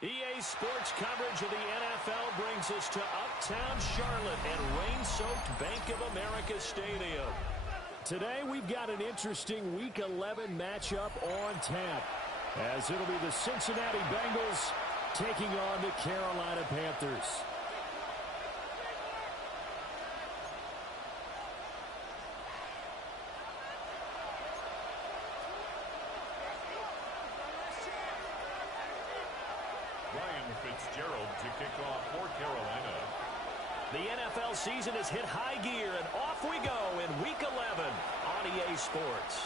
EA Sports coverage of the NFL brings us to Uptown Charlotte and rain-soaked Bank of America Stadium. Today we've got an interesting Week 11 matchup on tap, as it'll be the Cincinnati Bengals taking on the Carolina Panthers. Fitzgerald to kick off for Carolina. The NFL season has hit high gear, and off we go in Week 11 on EA Sports.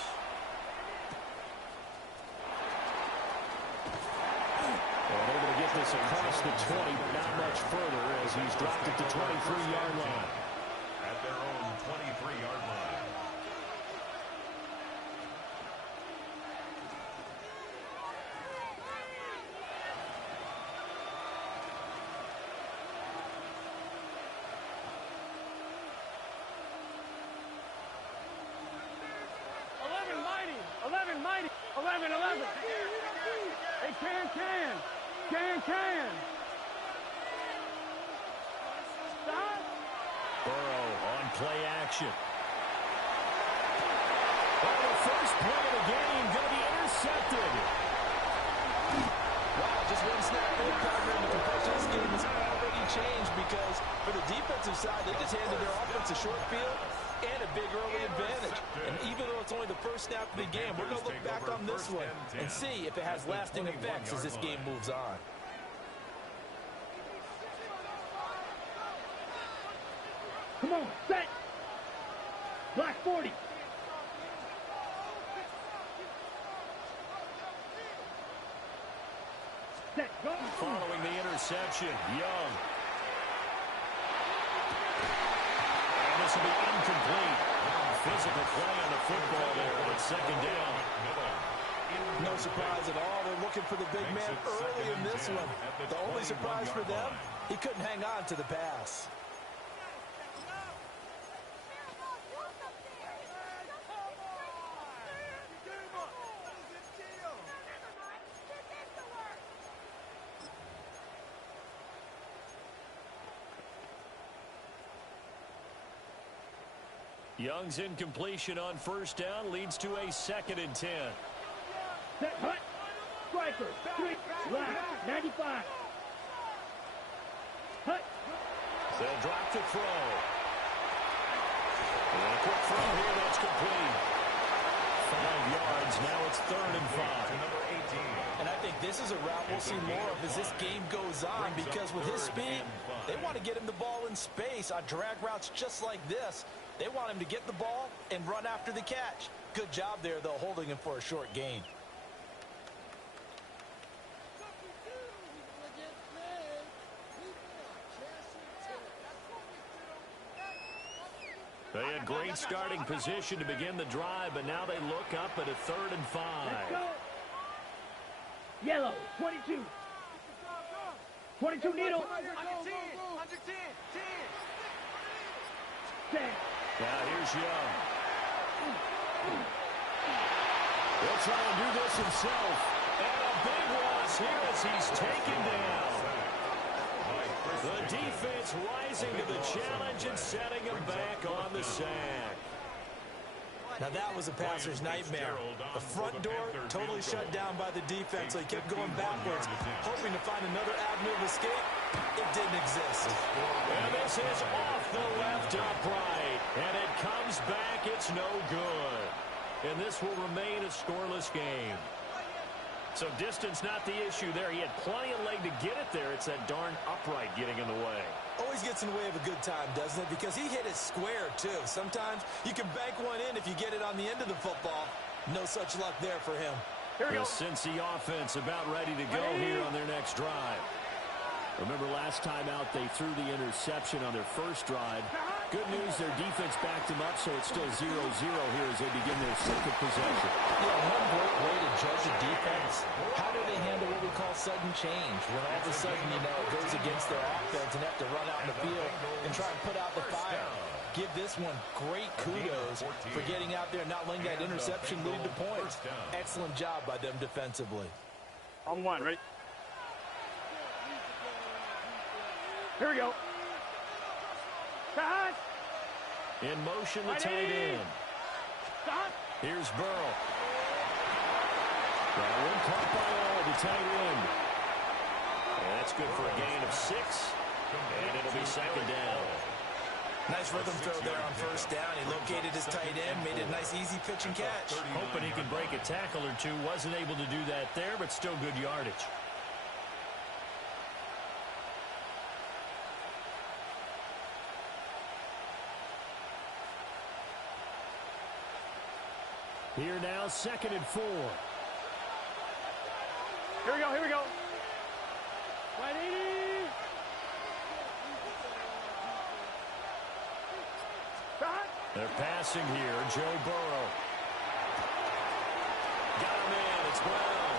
And able to get this across the 20, but not much further as he's dropped it to 23-yard line. At their own 23-yard line. Stop. Burrow on play action. Oh, the first play of the game going to be intercepted. Wow, just one snap in, partner, and the complexion of this game has already changed because for the defensive side, they just handed their offense a short field and a big early advantage. And even though it's only the first snap of the game, we're going to look back on this one and see if it has lasting effects as this game moves on. Come on, set. Black 40. Set, go. Following the interception, Young. And this will be incomplete. Physical play on the football there, but second down. No surprise at all. They're looking for the big man early in this one. The only surprise for them, he couldn't hang on to the pass. Young's incompletion on first down leads to a 2nd and 10. Set, hut. Striker, 3, left, 95. Hut. They'll drop to throw. And a quick throw here, that's complete. 5 yards, now it's 3rd and 5. Number 18. And I think this is a route we'll see more of as this game goes on because with his speed, they want to get him the ball in space on drag routes just like this. They want him to get the ball and run after the catch. Good job there, though, holding him for a short gain. They had great starting position to begin the drive, but now they look up at a 3rd and 5. Let's go. Yellow, 22. 22 needle. 110, 110, 10. Set. Now here's Young. He'll try and do this himself. And a big loss here as he's taken down. The defense rising to the challenge and setting him back on the sack. Now that was a passer's nightmare. The front door totally shut down by the defense, so he kept going backwards, hoping to find another avenue of escape. It didn't exist. And this is off the left upright. And it comes back. It's no good. And this will remain a scoreless game. So distance not the issue there. He had plenty of leg to get it there. It's that darn upright getting in the way. Always gets in the way of a good time, doesn't it? Because he hit it square, too. Sometimes you can bank one in if you get it on the end of the football. No such luck there for him. The Cincy offense about ready to go here on their next drive. Remember last time out they threw the interception on their first drive. Good news, their defense backed them up, so it's still 0-0 here as they begin their second possession. Yeah, one great way to judge a defense. How do they handle what we call sudden change? When all of a sudden, you know, it goes against their offense and have to run out in the field and try and put out the fire. Give this one great kudos for getting out there and not letting that interception lead to points. Excellent job by them defensively. On one, ready? Here we go. Cut. In motion, the tight end. Stop. Here's Burrow. That one caught by all, the tight end. And that's good for a gain of 6. And it'll be second down. Nice rhythm throw there on first down. He located his tight end, made it a nice easy pitch and catch. Hoping he could break a tackle or two. Wasn't able to do that there, but still good yardage. Here now, 2nd and 4. Here we go. Here we go. 180. Stop. They're passing here. Joe Burrow. Got him in. It's Brown.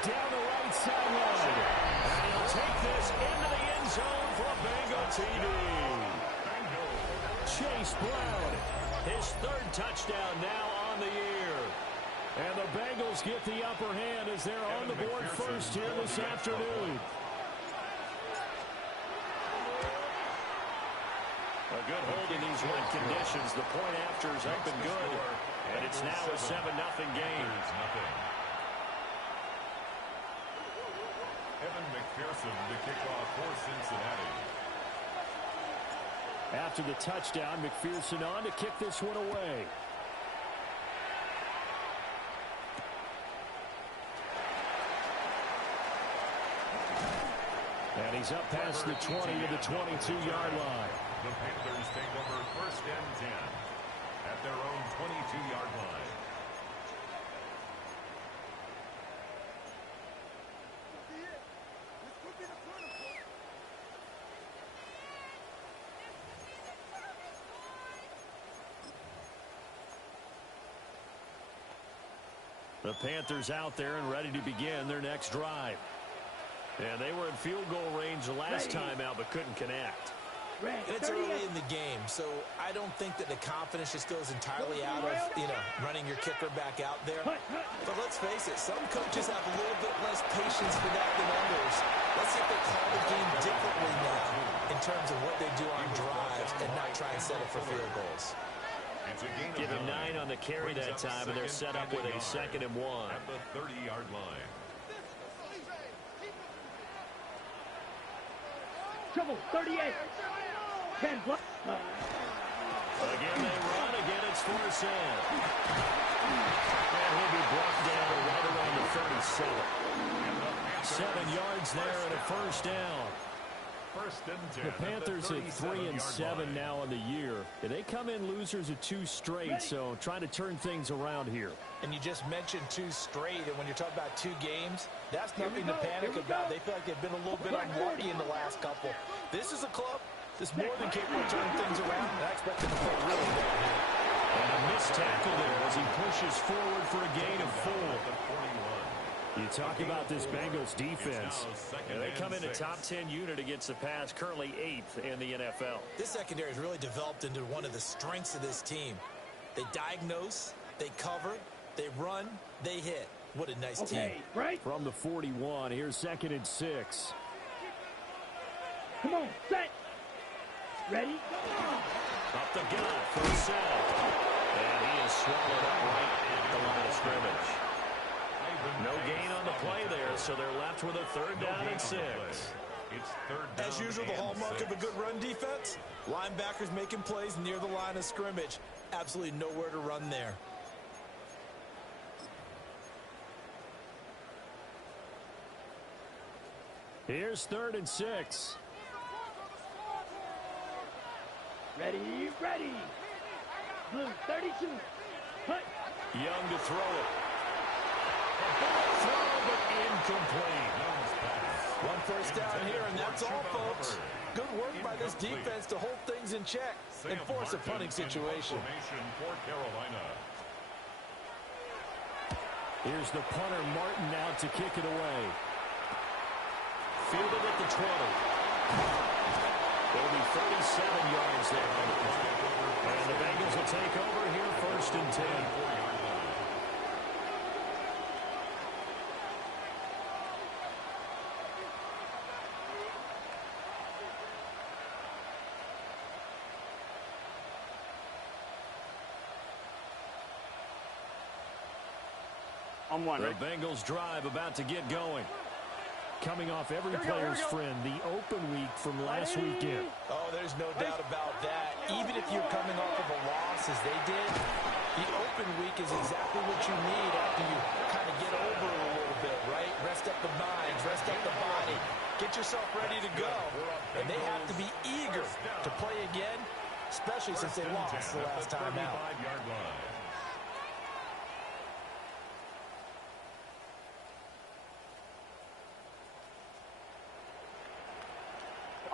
Down the right sideline. And he'll take this into the end zone for a Bengal TD. Chase Brown. His 3rd touchdown now on the year. And the Bengals get the upper hand as they're on the board first here this afternoon. A good hold in these wet conditions. The point after is up and good. And it's now a 7-0 game. Evan McPherson to kick off for Cincinnati. After the touchdown, McPherson on to kick this one away. And he's up past the 20 to the 22-yard line. The Panthers take over 1st and 10 at their own 22-yard line. The Panthers out there and ready to begin their next drive. And they were in field goal range the last time out, but couldn't connect. And it's early in the game, so I don't think that the confidence just goes entirely out of, running your kicker back out there. But let's face it, some coaches have a little bit less patience for that than others. Let's see if they call the game differently now in terms of what they do on drives and not try and settle for field goals. Give him 9 on the carry that time, and they're set up with a 2nd and 1. At the 30-yard line. Trouble, 38. 10 block. Again, they run. Again, it's force in. And he'll be brought down right around the 37. 7 yards there and a first down. First and 10. The Panthers at 3 and 7 now on the year. They come in losers of 2 straight, so trying to turn things around here. And you just mentioned 2 straight, and when you're talking about 2 games, that's nothing to panic about. They feel like they've been a little bit unlucky in the last couple. This is a club that's more than capable of turning things around, and I expect them to play really well here. And a missed tackle there as he pushes forward for a gain of 4. You talk about this Bengals defense. And they come in a top 10 unit against the pass, currently 8th in the NFL. This secondary has really developed into one of the strengths of this team. They diagnose, they cover, they run, they hit. What a nice team. Right. From the 41, here's 2nd and 6. Come on, set. Ready? Up the gut for a sack. And he is swallowed up right at the line of scrimmage. No gain on the play there, so they're left with a 3rd down and 6. It's 3rd down. As usual, the hallmark of a good run defense, linebackers making plays near the line of scrimmage. Absolutely nowhere to run there. Here's 3rd and 6. Ready, ready. Blue, 32. Hut. Young to throw it. Throw, but incomplete. One first down here, and that's all, folks. Good work by this defense to hold things in check and force a punting situation. For Carolina. Here's the punter, Martin, out to kick it away. Fielded at the 20. It'll be 37 yards there on the punt. And the Bengals will take over here 1st and 10. On one, The right? Bengals drive about to get going. Coming off every player's friend, the open week from last weekend. Oh, there's no doubt about that. Even if you're coming off of a loss as they did, the open week is exactly what you need after you kind of get over it a little bit, right? Rest up the mind, rest up the body. Get yourself ready to go. And they have to be eager to play again, especially since they lost the last time out.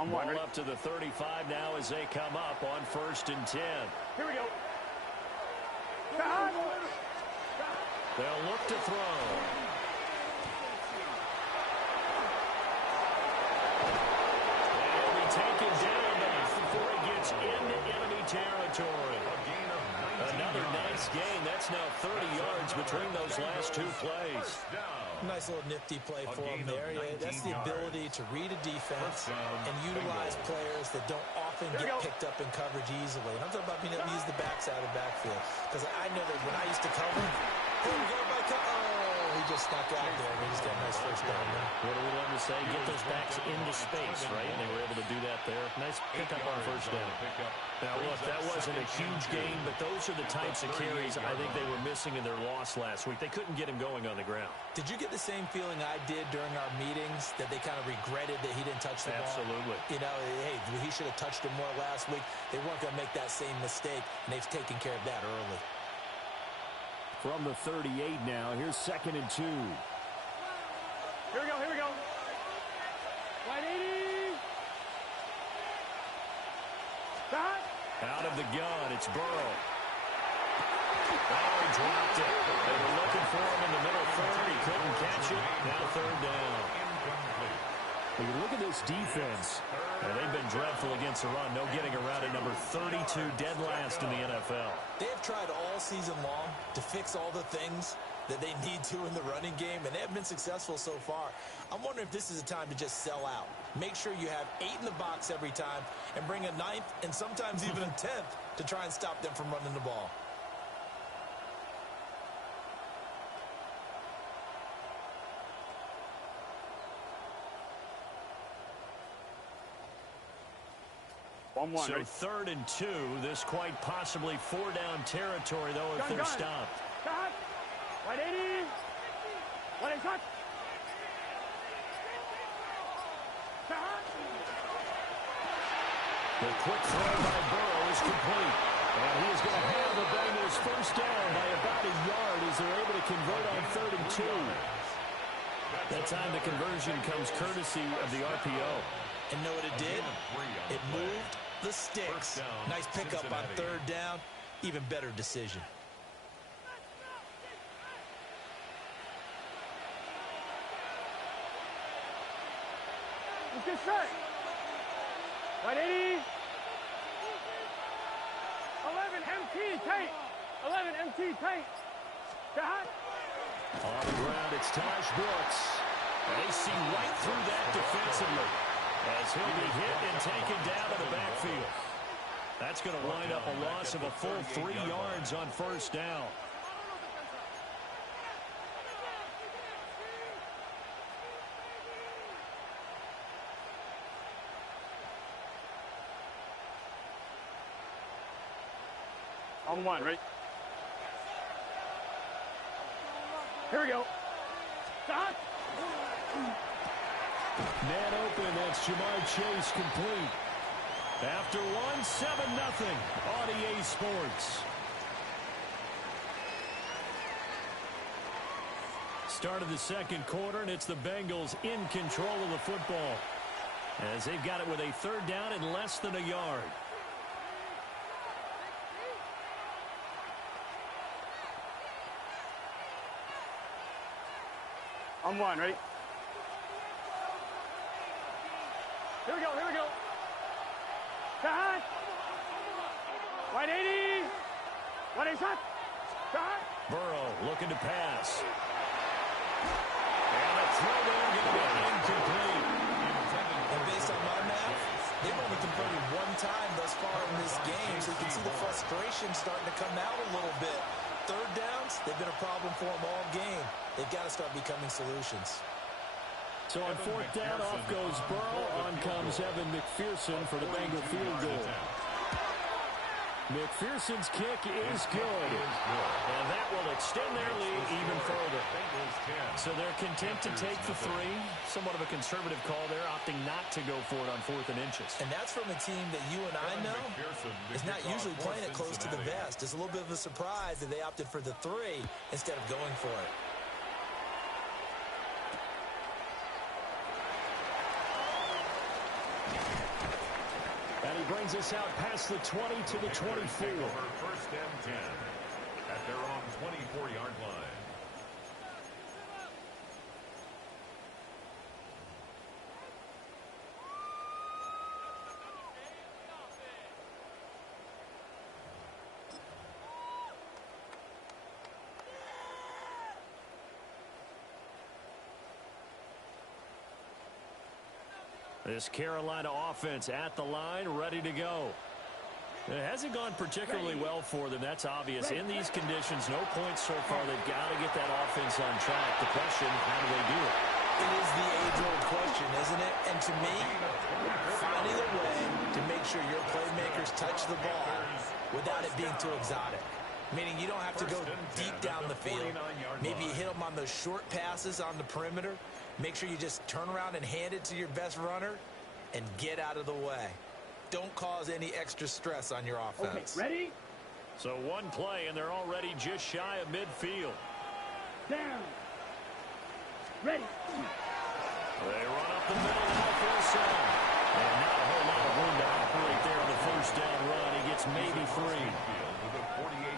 Ball up to the 35 now as they come up on 1st and 10. Here we go. They'll look to throw. And he'll be taken down before he gets into enemy territory. Another nice gain. That's now 30 yards between those last two plays. Nice little nifty play for him there. Yeah, that's the ability to read a defense and utilize players that don't often get picked up in coverage easily. And I'm talking about being able to use the backside of the backfield. Because I know that when I used to cover, hey, we got my he just snuck out there. We just got a nice first down there. What do we love to say? Get those backs into space, right? And they were able to do that there. Nice pickup on 1st down. Now, look, that wasn't a huge gain, but those are the types of carries I think they were missing in their loss last week. They couldn't get him going on the ground. Did you get the same feeling I did during our meetings, that they kind of regretted that he didn't touch the ball? Absolutely. You know, hey, he should have touched him more last week. They weren't going to make that same mistake, and they've taken care of that early. From the 38 now, here's 2nd and 2. Here we go, here we go. 180. Stop. Out of the gun, it's Burrow. Oh, he dropped it. They were looking for him in the middle third. He couldn't catch it. Now 3rd down. When you look at this defense, they've been dreadful against the run. No getting around it. Number 32, dead last in the NFL. They have tried all season long to fix all the things that they need to in the running game, and they have been successful so far. I'm wondering if this is a time to just sell out. Make sure you have 8 in the box every time and bring a 9th and sometimes even a 10th to try and stop them from running the ball. So 3rd and 2, this quite possibly 4-down territory, though, if they're stopped. Stop. 180. What is that? Stop. The quick throw by Burrow is complete. And he is going to have the Bengals 1st down by about a yard as they're able to convert on 3rd and 2. That time the conversion comes courtesy of the RPO. And know what it did? It moved the sticks. Nice pickup on 3rd down. Even better decision. Let's get set. 180. 11 MT tight. 11 MT tight. Stop. On the ground, it's Taj Brooks. And they see right through that defensively as he'll be hit and taken down to the backfield. That's going to wind up a loss of a full 3 yards on 1st down. On 1, right? Here we go. Stop. Man open, that's Jamar Chase complete. After 1, 7-0 on EA Sports. Start of the 2nd quarter, and it's the Bengals in control of the football as they've got it with a 3rd down and less than a yard. On 1, right? Here we go, here we go. Stop. 180. What is that? Stop. Burrow looking to pass. And a throw there going to be incomplete. And based on my math, they've only converted 1 time thus far in this game, so you can see the frustration starting to come out a little bit. third downs, they've been a problem for them all game. They've got to start becoming solutions. So on fourth down, off goes Burrow. On comes Evan McPherson for the Bengal field goal. McPherson's kick is good. And that will extend their lead even further. So they're content to take the 3. Somewhat of a conservative call there, opting not to go for it on 4th and inches. And that's from a team that you and I know is not usually playing it close to the vest. It's a little bit of a surprise that they opted for the 3 instead of going for it. And he brings us out past the 20 to the 24. First and 10 at their own 24-yard line. This Carolina offense at the line, ready to go. It hasn't gone particularly well for them, that's obvious. In these conditions, no points so far. They've got to get that offense on track. The question, how do they do it? It is the age-old question, isn't it? And to me, finding a way to make sure your playmakers touch the ball without it being too exotic. Meaning you don't have to go deep down the field. Maybe you hit them on those short passes on the perimeter. Make sure you just turn around and hand it to your best runner and get out of the way. Don't cause any extra stress on your offense. Okay, ready? So one play, and they're already just shy of midfield. Down. Ready. They run up the middle now for a song. And not a whole lot of room to operate there on the first down run. He gets maybe 3.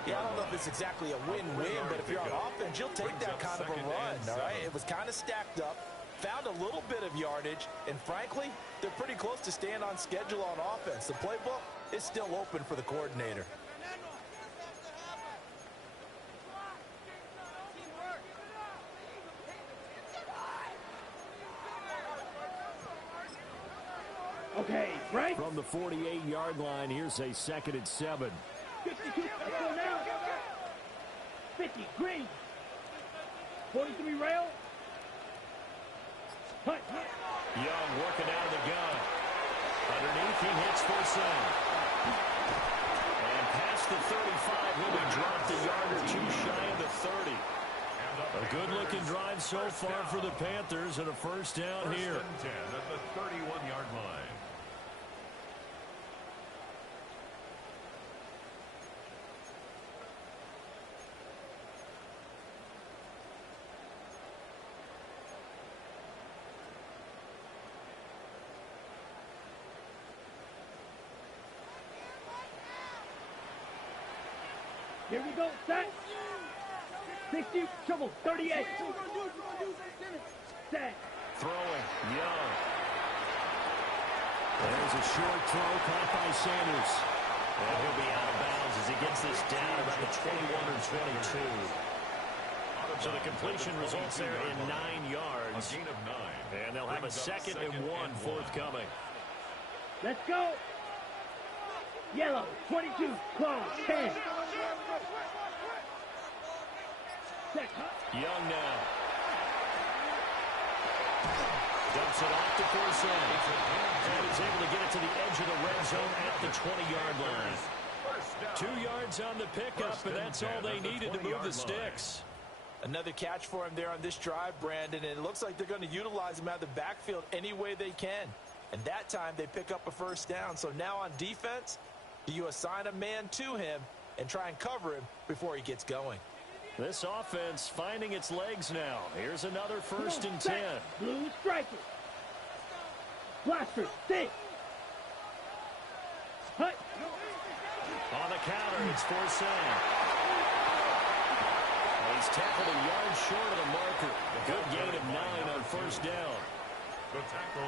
Yeah, I don't know if it's exactly a win-win, but if you're on offense, you'll take that kind of a run, all right? It was kind of stacked up, found a little bit of yardage, and frankly, they're pretty close to staying on schedule on offense. The playbook is still open for the coordinator. Okay, right? From the 48-yard line, here's a 2nd and 7. 52, let's go now. 50, green. 43 rail. Hut. Young working out of the gun. Underneath, he hits for a sound. And past the 35, will be dropped a yard or 2 shy of the 30. A good-looking drive so far for the Panthers, and a first down here. First and 10 at the 31-yard line. Here we go, set. 60, trouble, 38. Set. Throwing, Young. There's a short throw caught by Sanders. And he'll be out of bounds as he gets this down about the 21 or 22. So the completion results there in 9 yards. A gain of 9. And they'll have a 2nd and 1 forthcoming. Let's go. Yellow, 22, close, 10. Set. Young now. Dumps it off to Forsythe. And he's able to get it to the edge of the red zone at the 20-yard line. 2 yards on the pickup, and that's all they needed to move the sticks. Another catch for him there on this drive, Brandon, and it looks like they're going to utilize him out of the backfield any way they can. And that time they pick up a first down. So now on defense, you assign a man to him and try and cover him before he gets going. This offense finding its legs now. Here's another 1st and 10. Blue striker. Blaster, 6. Hut. On the counter, it's Forsythe. He's tackled a yard short of the marker. A good gain of 9 on first down.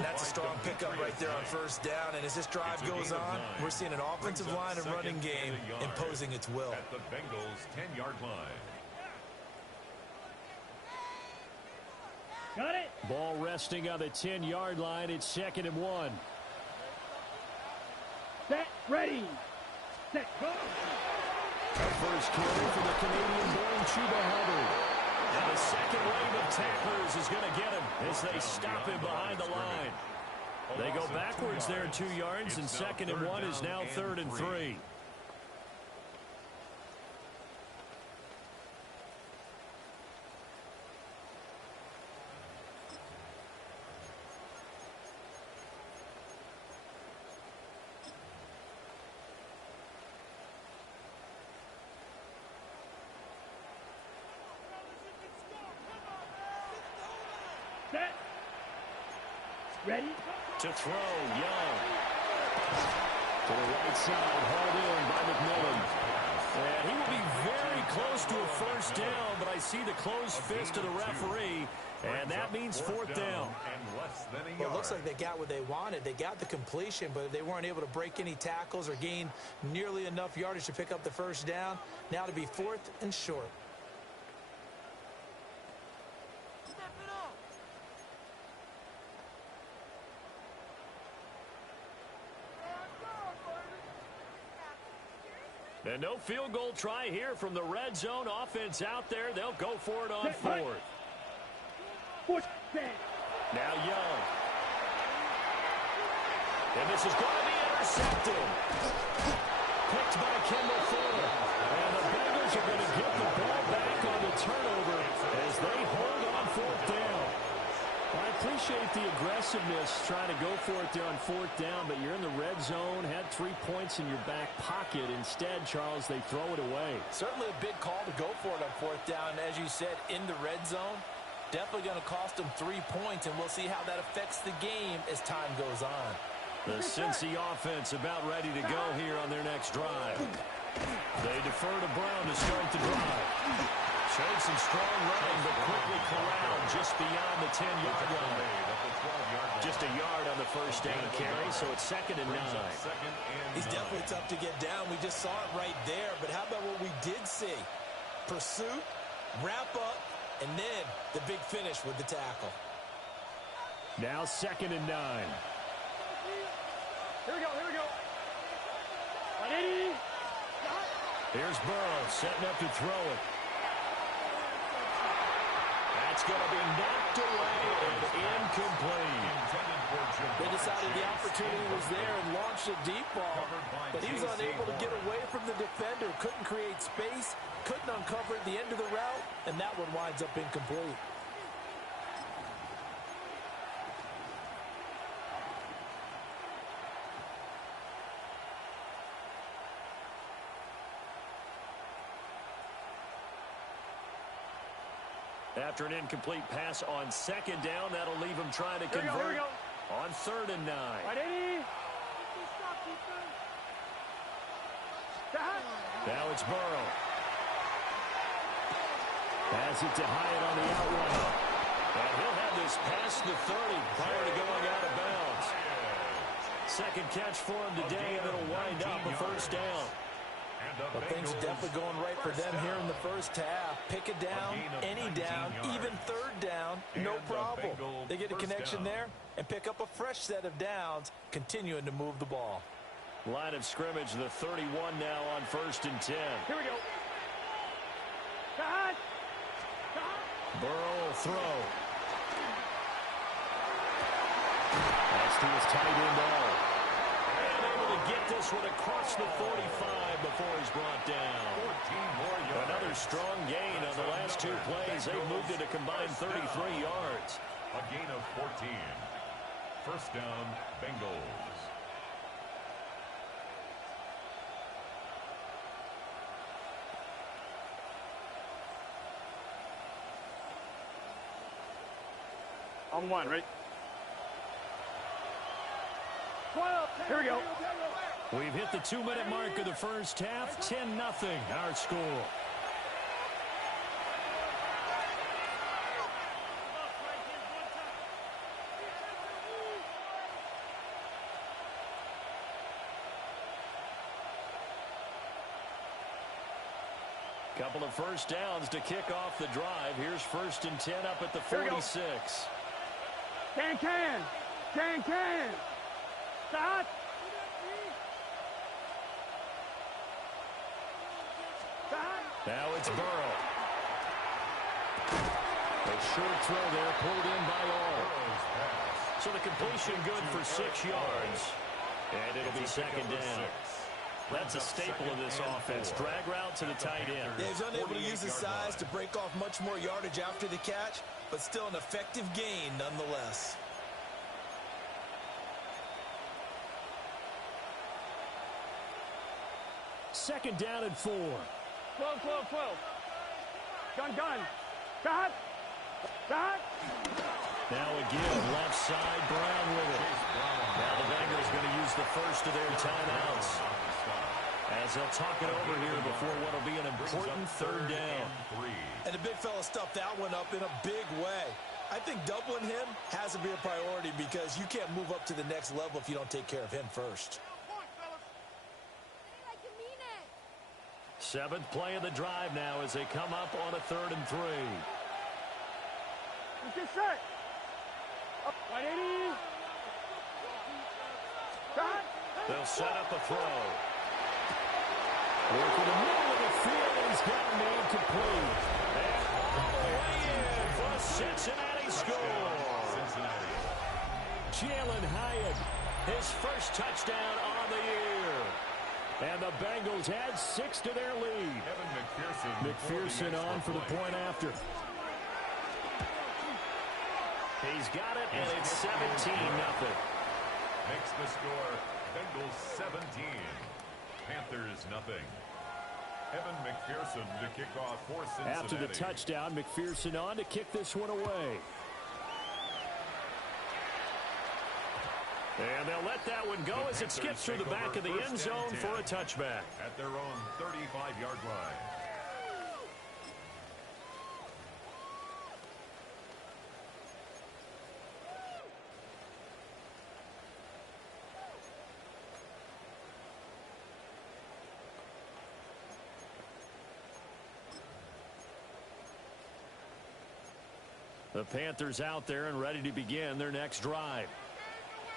That's a strong pickup right there on first down, and as this drive goes on, we're seeing an offensive line and running game imposing its will. At the Bengals' 10-yard line. Got it. Ball resting on the 10-yard line. It's 2nd and 1. Set, ready. Set, go. A first carry for the Canadian-born Chuba Hubbard. And the second wave of tacklers is going to get him as they stop him behind the line. They go backwards there 2 yards, and 2nd and 1 is now 3rd and 3. Ready? To throw, Young. To the right side, hauled in by McMillan. And he will be very close to a first down, but I see the closed fist of the referee, and that means 4th down. Well, it looks like they got what they wanted. They got the completion, but they weren't able to break any tackles or gain nearly enough yardage to pick up the first down. Now to be 4th and short. And no field goal try here from the red zone. Offense out there. They'll go for it on 4th. Now Young. And this is going to be intercepted. Picked by Kendall Fuller. And the Bengals are going to get the ball back on the turnover as they hold on 4th down. I appreciate the aggressiveness trying to go for it there on 4th down, but you're in the red zone, had 3 points in your back pocket. Instead, Charles, they throw it away. Certainly a big call to go for it on 4th down. As you said, in the red zone, definitely going to cost them 3 points, and we'll see how that affects the game as time goes on. The Cincy offense about ready to go here on their next drive. They defer to Brown to start the drive. Showed some strong running, but quickly corralled just beyond the 10-yard line. Just a yard on the first down carry, so it's 2nd and 9. He's definitely tough to get down. We just saw it right there, but how about what we did see? Pursuit, wrap up, and then the big finish with the tackle. Now 2nd and 9. Here we go, here we go. Ready? Here's Burrow setting up to throw it. That's going to be knocked away and incomplete. They decided the opportunity was there and launched a deep ball, but he was unable to get away from the defender, couldn't create space, couldn't uncover the end of the route, and that one winds up incomplete. After an incomplete pass on 2nd down, that'll leave him trying to convert here we go. on 3rd and 9. Ready? Now it's Burrow. Pass it to Hyatt on the out route. And he'll have this past the 30 prior to going out of bounds. Second catch for him today, and it'll wind up a first down. Well, things are definitely going right for them here in the first half. Pick a down, any down, even 3rd down, no problem. They get a connection there and pick up a fresh set of downs, continuing to move the ball. Line of scrimmage, the 31 now on 1st and 10. Here we go. Cut. Burrow will throw. That's to his tight end all. And able to get this one across the 45 before he's brought down. 14 more yards. Another strong gain on the last 2 plays. They've moved it a combined 33 yards. A gain of 14. First down, Bengals. On 1, ready? Here we go. We've hit the 2-minute mark of the first half. 10-0 our score. Couple of first downs to kick off the drive. Here's 1st and 10 up at the 46. Can. Start. Now it's Burrow. A short throw there, pulled in by all. So the completion good for 6 yards. And it'll be second down. That's a staple of this offense. Drag route to the tight end. Yeah, he's unable to use his size to break off much more yardage after the catch, but still an effective gain nonetheless. Second down and 4. 12, 12, 12. Gun. Stop. Now again, left side, Brown with it. Now the Bengals going to use the first of their timeouts, as they'll talk it over here before what will be an important third down. And the big fella stuffed that one up in a big way. I think doubling him has to be a priority because you can't move up to the next level if you don't take care of him first. 7th play of the drive now as they come up on a 3rd and 3. Get set. 180. Stop. They'll set up a throw. Working the middle of the field, and he's got a man complete. And all the way in for a Cincinnati score. Jalen Hyatt, his first touchdown on the year. And the Bengals add 6 to their lead. McPherson on for the point after. He's got it, and it's 17-0. Makes the score Bengals 17, Panthers nothing. Evan McPherson to kick off for Cincinnati. After the touchdown, McPherson on to kick this one away. And they'll let that one go as it skips through the back of the end zone for a touchback. At their own 35-yard line. The Panthers out there and ready to begin their next drive.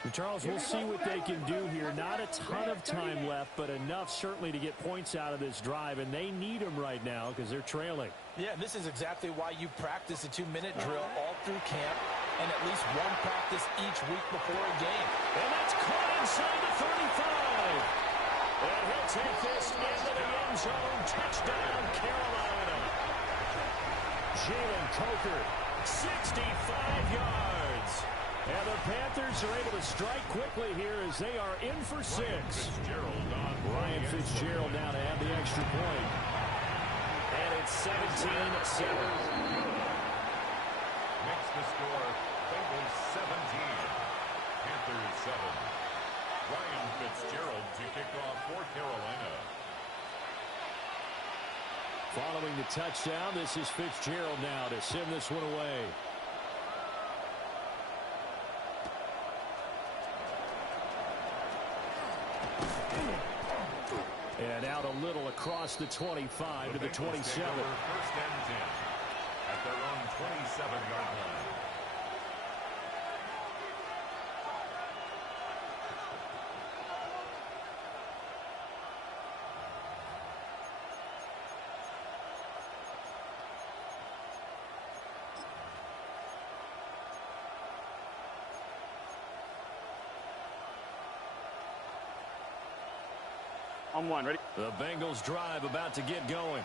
And Charles, we'll see what they can do here. Not a ton of time left, but enough certainly to get points out of this drive, and they need them right now because they're trailing. Yeah, this is exactly why you practice a 2-minute drill all through camp and at least one practice each week before a game. And that's caught inside the 35. And he'll take this into the end zone. Touchdown, Carolina. Jalen Coker, 65 yards. And the Panthers are able to strike quickly here as they are in for 6. Ryan Fitzgerald now to add the extra point. And it's 17-7. Makes the score Bengals 17, Panthers 7. Ryan Fitzgerald to kick off for Carolina. Following the touchdown, this is Fitzgerald now to send this one away. And out a little across the 25 to the 27. First and 10 at their own 27-yard line. On 1, ready? The Bengals drive about to get going.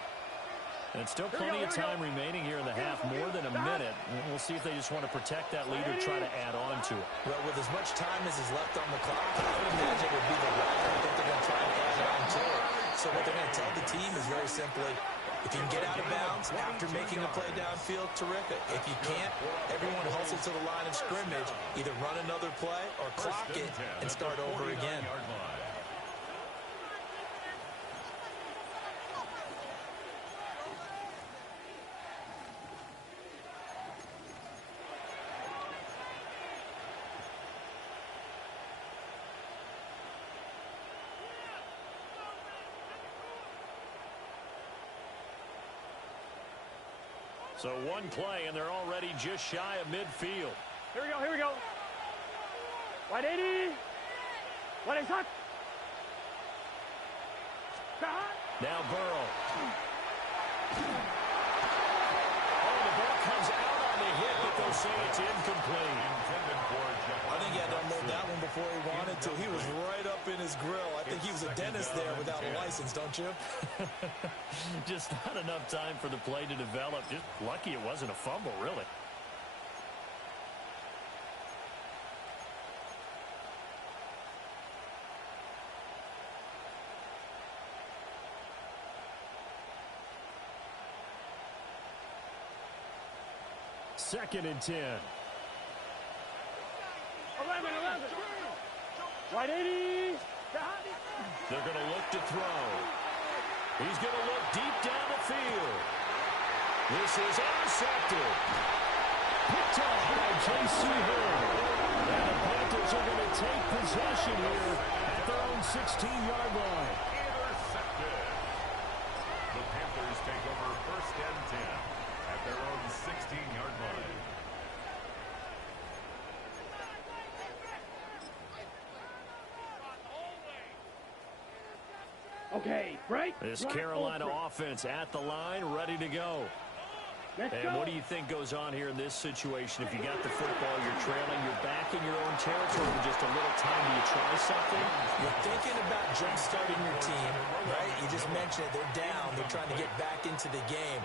And still plenty of time remaining here in the half, more than a minute. We'll see if they just want to protect that lead or try to add on to it. Well, with as much time as is left on the clock, I would imagine it would be the latter. I think they're going to try and add on to it. So what they're going to tell the team is very simply, if you can get out of bounds after making a play downfield, terrific. If you can't, everyone hustle to the line of scrimmage, either run another play or clock it and start over again. So one play, and they're already just shy of midfield. Here we go. 180. 180. Now Burrow. Oh, the ball comes out on the hit, but they'll say it's incomplete. I think he had to unload that one before he wanted to. He was right up in his grill. I think he was a dentist there without a license, don't you? Just not enough time for the play to develop. Just lucky it wasn't a fumble, really. Second and 10. 11. Right 80. They're going to look to throw. He's going to look deep down the field. This is intercepted. Picked off by J.C. Hill. And the Panthers are going to take possession here at their own 16-yard line. Intercepted. The Panthers take over first and 10 at their own 16-yard line. Okay, break. This right, Carolina open. offense at the line, ready to go. Let's And go. what do you think goes on here in this situation? If you got the football, you're trailing, you're back in your own territory with just a little time. Do you try something? You're thinking about jump-starting your team, right? You just mentioned it. They're down. They're trying to get back into the game.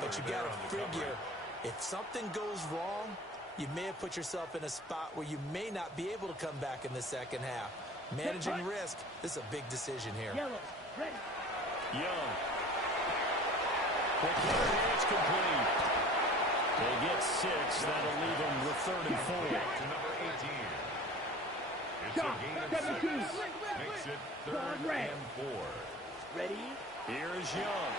But you got to figure, if something goes wrong, you may have put yourself in a spot where you may not be able to come back in the second half. Managing risk, this is a big decision here. Yellow. Ready. Young. The carry, it's complete. They get 6. That'll leave them with 3rd and 4. To number 18. It's a gain of 6. Makes it 3rd and 4. Ready. Here's Young.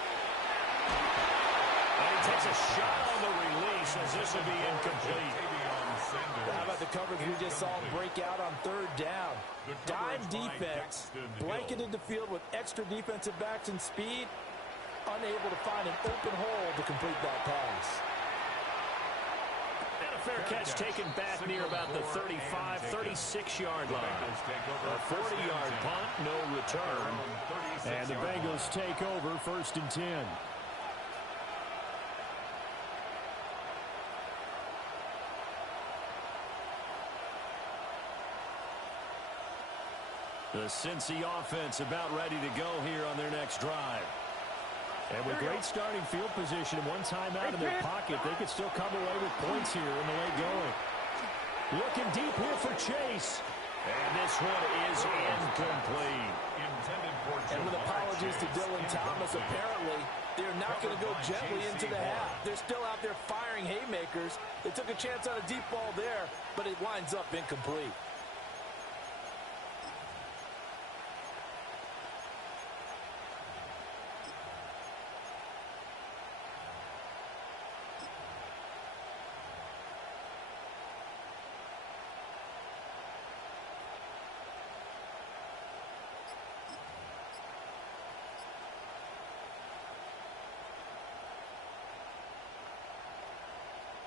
And he takes a shot on the release as this will be incomplete. How about the coverage we just saw break out on 3rd down? Dime defense, blanketed the field with extra defensive backs and speed, unable to find an open hole to complete that pass. And a fair catch taken back near about the 35, 36-yard line. A 40-yard punt, no return. And the Bengals take over 1st and 10. The Cincy offense about ready to go here on their next drive. And with great starting field position and one timeout in their pocket, they could still come away with points here in the late going. Looking deep here for Chase. And this one is incomplete. And with apologies to Dylan Thomas, apparently they're not going to go gently into the half. They're still out there firing haymakers. They took a chance on a deep ball there, but it winds up incomplete.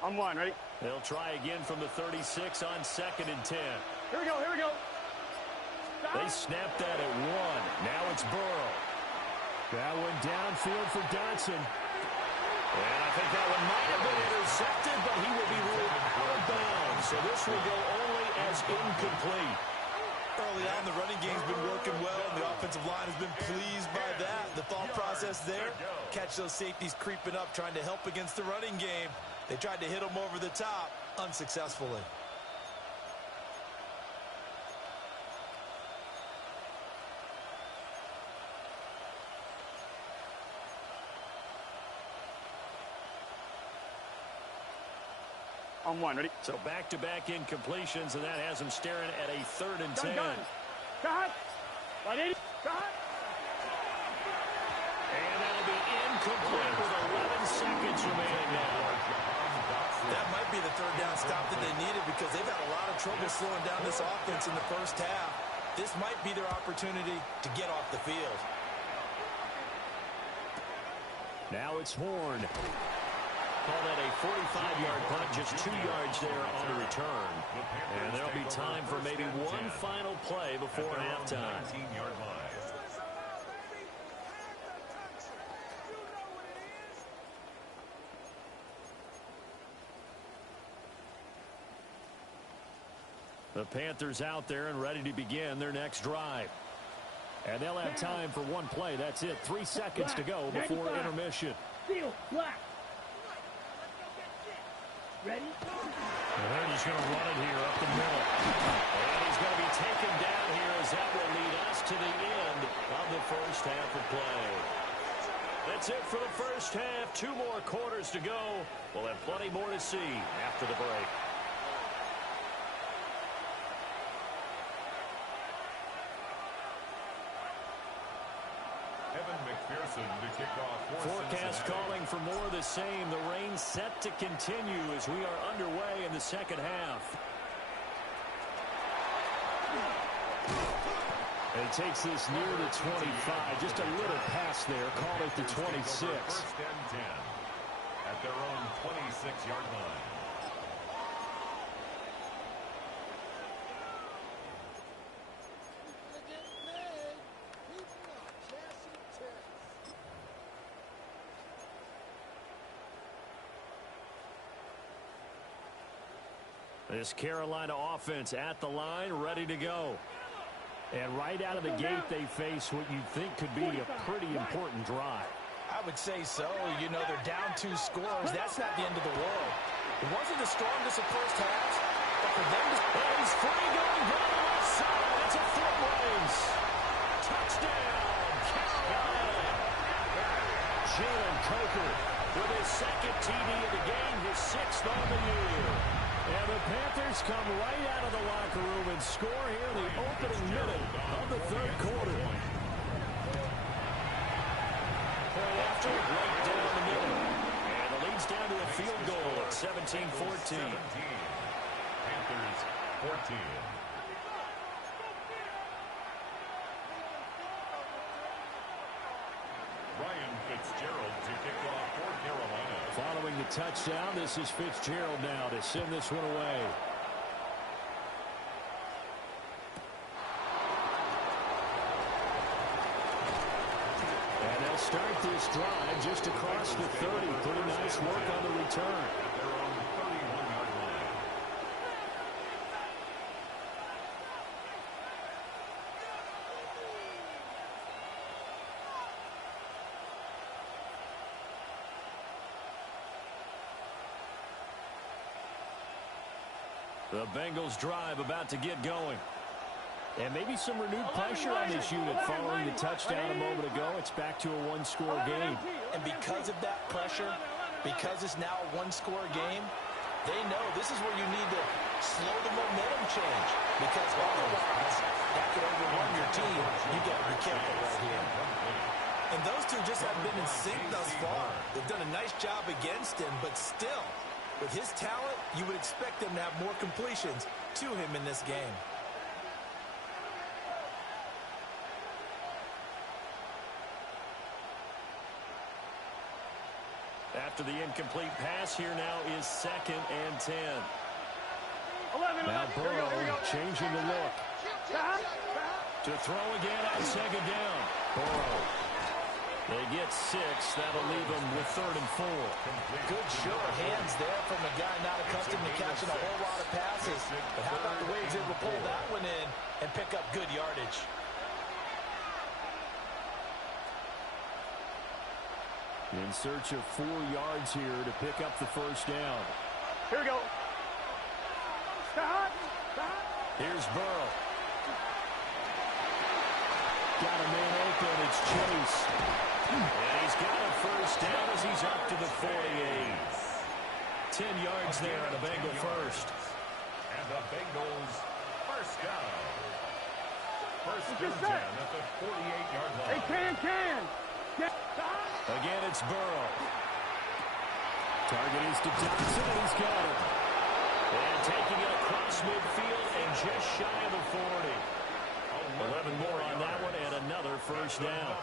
On 1, ready? They'll try again from the 36 on 2nd and 10. Here we go, here we go. They snapped that at 1. Now it's Burrow. That one downfield for Dotson. And I think that one might have been intercepted, but he will be ruled out of bounds. So this will go only as incomplete. Early on, the running game's been working well, and the offensive line has been pleased by that. The thought process there, catch those safeties creeping up, trying to help against the running game. They tried to hit them over the top, unsuccessfully. On 1, ready? So back-to-back incompletions, and that has them staring at a 3rd and 10. Gun. Cut. Right 80. Cut. And that'll be incomplete with 11 seconds remaining now. That might be the 3rd down stop that they needed because they've had a lot of trouble slowing down this offense in the first half. This might be their opportunity to get off the field. Now it's Horn. Call that a 45-yard punt, just 2 yards there on the return. And there'll be time for maybe one final play before halftime. 19-yard line. The Panthers out there and ready to begin their next drive. And they'll have time for one play. That's it. 3 seconds to go before intermission. Steal, black. Ready? And they're just going to run it here up the middle. And he's going to be taken down here as that will lead us to the end of the first half of play. That's it for the first half. 2 more quarters to go. We'll have plenty more to see after the break. To kick off for Forecast calling for more of the same. The rain set to continue as we are underway in the second half. And it takes this near the 25. Just a little pass there. Call it the 26. First and 10 at their own 26-yard line. This Carolina offense at the line, ready to go. And right out of the gate, they face what you'd think could be a pretty important drive. I would say so. You know, they're down 2 scores. That's not the end of the world. It wasn't the strongest of first halves, but for them to... And he's free going down the left side. It's a foot race. Touchdown, Carolina. Jalen Coker with his second TD of the game, his 6th on the year. And the Panthers come right out of the locker room and score here in the opening minute of the third quarter. Point after, right down the middle. And the lead's down to a field goal at 17-14. Panthers 14. Ryan Fitzgerald to kick off for Carolina. Following the touchdown, this is Fitzgerald now to send this one away. And they'll start this drive just across the 30. Pretty nice work on the return. At their own 31-yard line. The Bengals drive about to get going. And maybe some renewed pressure on this unit following the touchdown a moment ago. It's back to a 1-score game. And because of that pressure, because it's now a 1-score game, they know this is where you need to slow the momentum change. Because otherwise, that could overrun your team. You got to be careful right here. And those two just haven't been in sync thus far. They've done a nice job against him, but still, with his talent, you would expect them to have more completions to him in this game. After the incomplete pass, here now is 2nd and 10. 11, Now Burrow changing the look. To throw again on 2nd down. Burrow. They get 6. That'll leave them with 3rd and 4. Good sure hands there from a guy not accustomed to catching a whole lot of passes. But how about the way he's able to pull that one in and pick up good yardage? In search of 4 yards here to pick up the first down. Here we go. Stop. Stop. Here's Burrow. Got a man open. It's Chase. And he's got a first down as he's up to the 48. 10 yards there on a Bengal first. And the Bengals first down. First and 10 at the 48-yard line. Hey, can. Again, it's Burrow. Target is to Johnson, and he's got it. And taking it across midfield and just shy of the 40. 11 more on that one and another first down.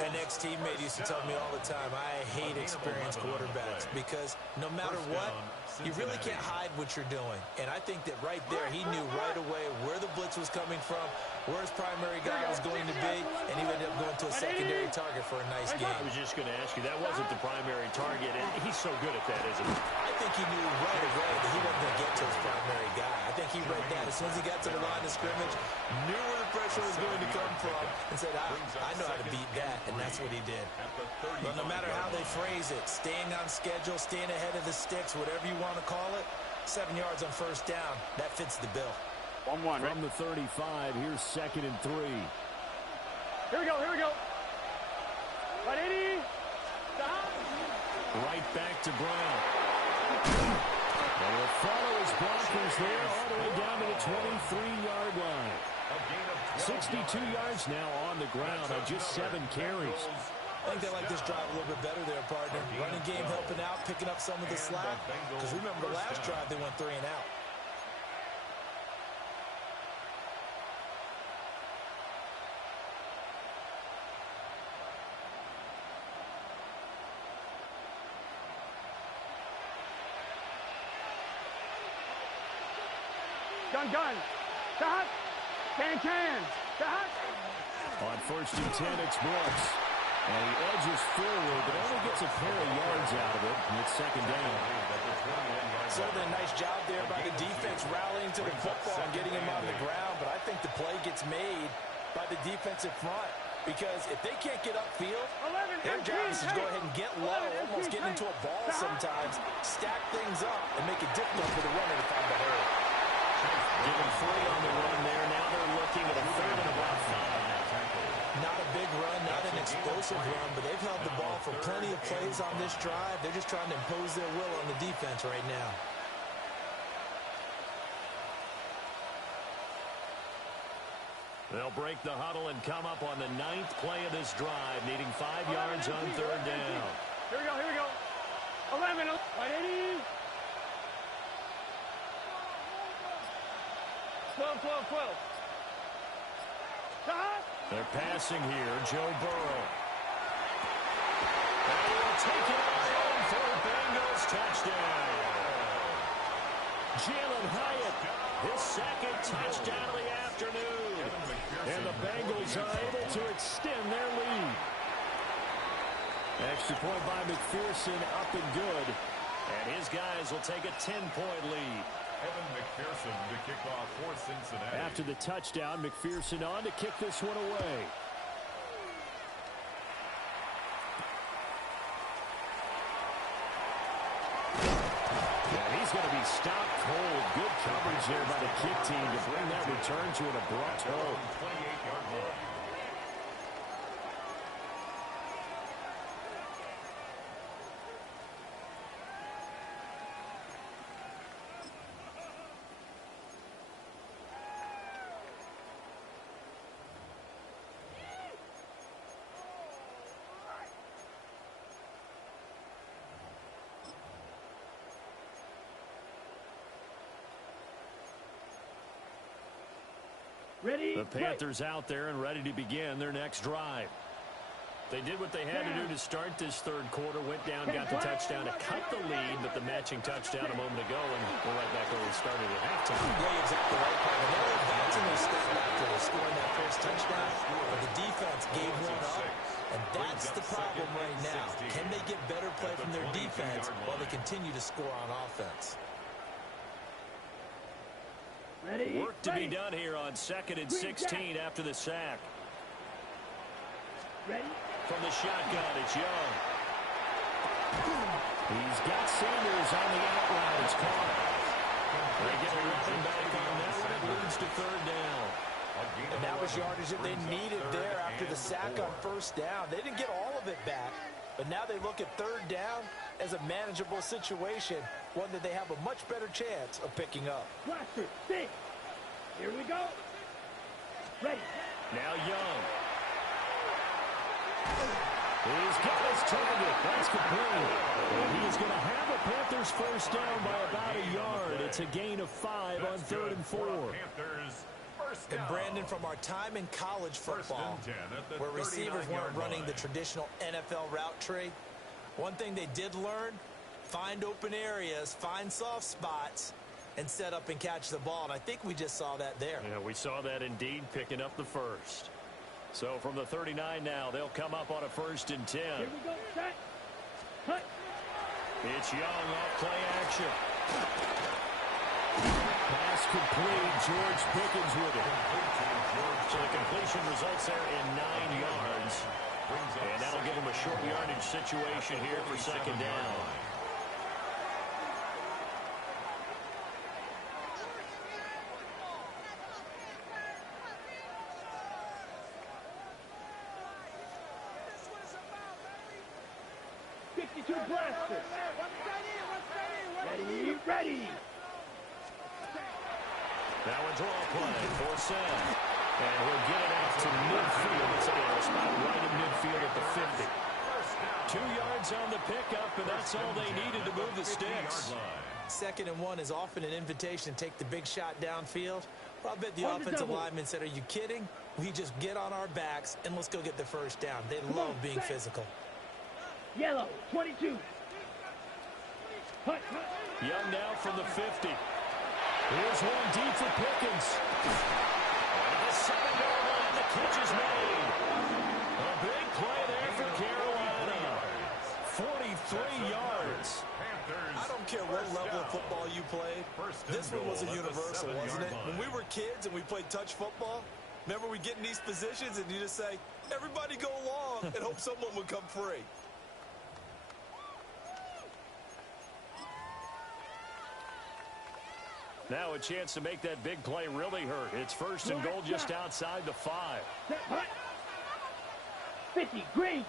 An ex-teammate used to tell me all the time, I hate experienced quarterbacks because no matter what, you really can't hide what you're doing. And I think that right there, he knew right away where the blitz was coming from, where his primary guy was going to be, and he ended up going to a secondary target for a nice game. I was just going to ask you, that wasn't the primary target, and he's so good at that, isn't he? I think he knew right away that he wasn't going to get to his primary guy. I think he read that as soon as he got to the line of scrimmage, knew where the pressure was going to come from, and said, I know how to beat that, and that's what he did. But no matter how they phrase it, staying on schedule, staying ahead of the sticks, whatever you want to call it, 7 yards on first down, that fits the bill. 1-1. From the 35, here's 2nd and 3. Here we go, here we go. 180. Right back to Brown. And he'll follow his blockers there all the way down to the 23-yard line. 62 yards now on the ground on just 7 carries. I think they like this drive a little bit better there, partner. Running game helping out, picking up some of the slack. Because remember the last drive, they went 3 and out. Gun. Shot. Can. Shot. On 1st and 10, it's Brooks. And he edges forward, but only gets a pair of yards out of it. And it's 2nd down. So a nice job there by the defense rallying to the football and getting him on the ground. But I think the play gets made by the defensive front. Because if they can't get upfield, their job is to go ahead and get low, almost get into a ball sometimes, stack things up, and make it difficult for the runner to find the hole. Given 3 on the run there. Now they're looking at a 3rd and about 5. Not a big run, not an explosive run, but they've held the ball for plenty of plays on this drive. They're just trying to impose their will on the defense right now. They'll break the huddle and come up on the 9th play of this drive, needing 5 yards on 3rd down. Here we go. 11. 180. 12. Shot. They're passing here, Joe Burrow. And he'll take it on for a Bengals touchdown. Jalen Hyatt, his 2nd touchdown of the afternoon. And the Bengals are able to extend their lead. Extra point by McPherson, up and good. And his guys will take a 10-point lead. Evan McPherson to kick off for Cincinnati. After the touchdown, McPherson on to kick this one away. And he's going to be stopped cold. Good coverage there by the kick team to bring that return to an abrupt halt. 28-yard line. The Panthers out there and ready to begin their next drive. They did what they had to do to start this 3rd quarter, went down, got the touchdown to cut the lead, but the matching touchdown a moment ago, and we're right back where we started at halftime. Yeah, exactly right, Paul. They're advancing their step after scoring that first touchdown, but the defense gave one up, and that's the problem right now. Can they get better play from their defense while they continue to score on offense? Work to be done here on 2nd and 16 after the sack. From the shotgun, it's Young. He's got Sanders on the out route. It's caught. They get a running back on that one. It leads to 3rd down. And that was yardage that they needed there after the sack on first down. They didn't get all of it back, but now they look at 3rd down as a manageable situation, one that they have a much better chance of picking up. Blaster, 6. Here we go. Ready. Now Young. He's got his target. That's complete. And he is going to have a Panthers first down by about a yard. It's a gain of 5 on 3rd and 4. Panthers And Brandon, from our time in college football, where receivers weren't running the traditional NFL route tree, one thing they did learn, find open areas, find soft spots, and set up and catch the ball. And I think we just saw that there. Yeah, we saw that indeed, picking up the first. So from the 39 now, they'll come up on a 1st and 10. Here we go, set. Cut. It's Young off play action. Pass complete. George Pickens with it. So the completion results there in 9 yards. And that'll give them a short yardage situation here for 2nd down. Ready. Now a draw play for Sam. And he'll get it out to midfield. It's a spot right in midfield at the 50. 2 yards on the pickup, and that's all they needed to move the sticks. 2nd and 1 is often an invitation to take the big shot downfield. Well, I bet the offensive lineman said, are you kidding? We just get on our backs, and let's go get the 1st down. They love being physical. Yellow, 22. Young now from the 50. Here's one deep for Pickens. And the 7-yard line, the catch is made. A big play there for Carolina. 43 yards. I don't care what level of football you played. This one was a universal, wasn't it? When we were kids and we played touch football, remember we get in these positions and you just say, everybody go along, and hope someone would come free. Now a chance to make that big play really hurt. It's 1st and goal just outside the 5. 50, green.